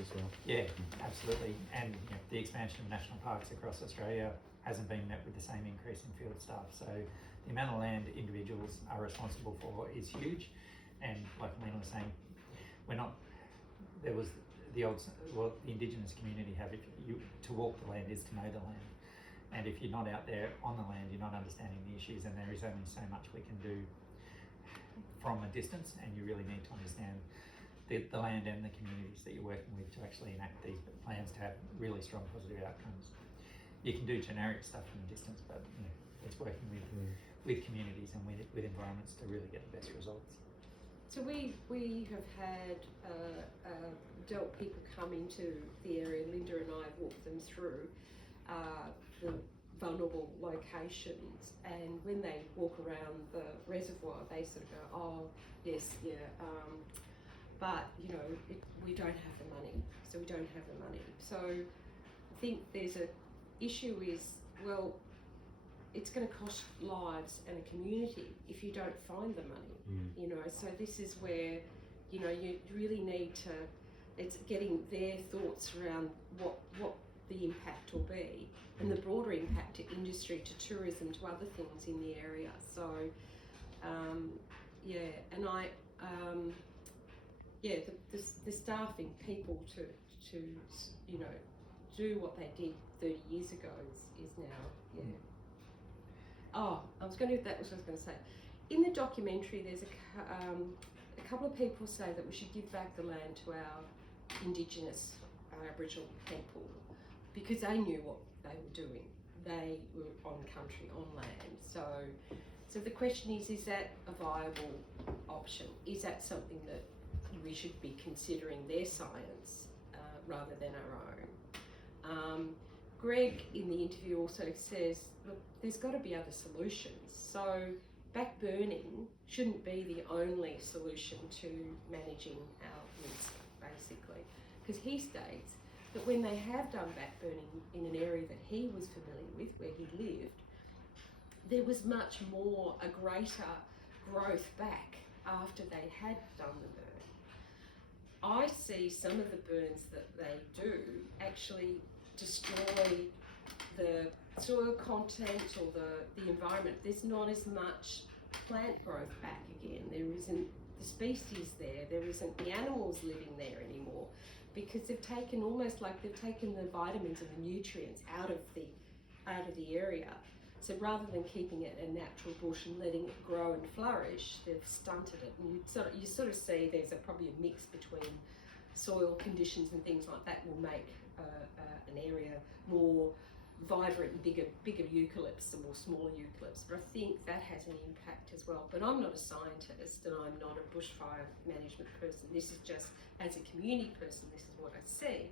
as well. Yeah, absolutely. And the expansion of national parks across Australia hasn't been met with the same increase in field staff. So the amount of land individuals are responsible for is huge. And like Lena was saying, there was the Indigenous community have, to walk the land is to know the land. And if you're not out there on the land, you're not understanding the issues, and there is only so much we can do from a distance, and you really need to understand the land and the communities that you're working with to actually enact these plans to have really strong positive outcomes. You can do generic stuff from a distance, but it's working with communities and with environments to really get the best results. So we have had adult people come into the area. Linda and I have walked them through the vulnerable locations, and when they walk around the reservoir, they sort of go, oh yes, yeah, but we don't have the money, so we don't have the money. So I think there's a issue is, well, it's going to cost lives and a community if you don't find the money. So this is where you really need to, it's getting their thoughts around what the impact will be, and the broader impact to industry, to tourism, to other things in the area. So and the staffing people to do what they did 30 years ago is now Oh, that was what I was going to say. In the documentary, there's a couple of people say that we should give back the land to our Indigenous Aboriginal people, because they knew what they were doing. They were on country, on land. So the question is that a viable option? Is that something that we should be considering their science rather than our own? Greg in the interview also says, look, there's got to be other solutions. So back burning shouldn't be the only solution to managing our risk, basically. Because he states that when they have done back burning in an area that he was familiar with, where he lived, there was much more, a greater growth back after they had done the burn. I see some of the burns that they do actually destroy the soil content or the environment. There's not as much plant growth back again. There isn't the species there isn't the animals living there anymore, because they've taken the vitamins and the nutrients out of the area. So rather than keeping it a natural bush and letting it grow and flourish, they've stunted it. And you sort of see there's probably a mix between soil conditions and things like that will make an area more vibrant and bigger eucalypts and more smaller eucalypts. But I think that has an impact as well. But I'm not a scientist and I'm not a bushfire management person. This is just, as a community person, this is what I see.